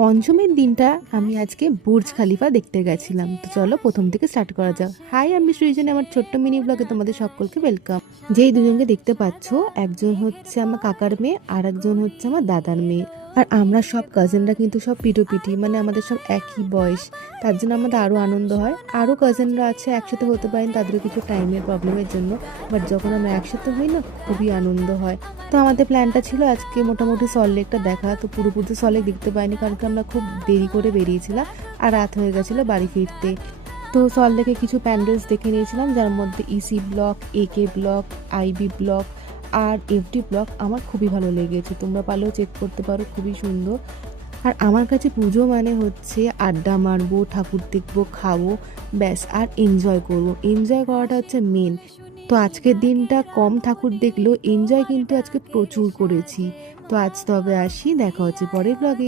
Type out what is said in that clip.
পঞ্চমের দিনটা আমি আজকে বুর্জ খালিফা দেখতে গেছিলাম। তো চলো প্রথম থেকে স্টার্ট করা যাক। হাই, আমি সৃজন, আমার ছোট্ট মিনি ব্লগে তোমাদের সকলকে ওয়েলকাম। যেই দুজনকে দেখতে পাচ্ছ, একজন হচ্ছে আমার কাকার মেয়ে আর একজন হচ্ছে আমার দাদার মেয়ে। আর আমরা সব কাজিনরা কিন্তু সব পিটোপিটি, মানে আমাদের সব একই বয়স, তার জন্য আমাদের আরও আনন্দ হয়। আরও কাজিনরা আছে, একসাথে হতে পারেন, তাদেরও কিছু টাইমের প্রবলেমের জন্য, বাট যখন আমরা একসাথে হই না, খুবই আনন্দ হয়। তো আমাদের প্ল্যানটা ছিল আজকে মোটামুটি সল্টলেকটা দেখা। তো পুরোপুরি সল্টলেক দেখতে পাইনি, কারণ কি আমরা খুব দেরি করে বেরিয়েছিলাম আর রাত হয়ে গেছিলো বাড়ি ফিরতে। তো সল্টলেকে কিছু প্যান্ডেলস দেখে নিয়েছিলাম, যার মধ্যে ইসি ব্লক, একে ব্লক, আইবি ব্লক আর এফডি ব্লক আমার খুবই ভালো লেগেছে। তোমরা পারলেও চেক করতে পারো, খুবই সুন্দর। আর আমার কাছে পুজো মানে হচ্ছে আড্ডা মারবো, ঠাকুর দেখবো, খাবো, ব্যাস, আর এনজয় করবো। এনজয় করাটা হচ্ছে মেন। তো আজকের দিনটা কম ঠাকুর দেখলেও এনজয় কিন্তু আজকে প্রচুর করেছি। তো আজ তবে আসি, দেখা হচ্ছে পরের ব্লগে।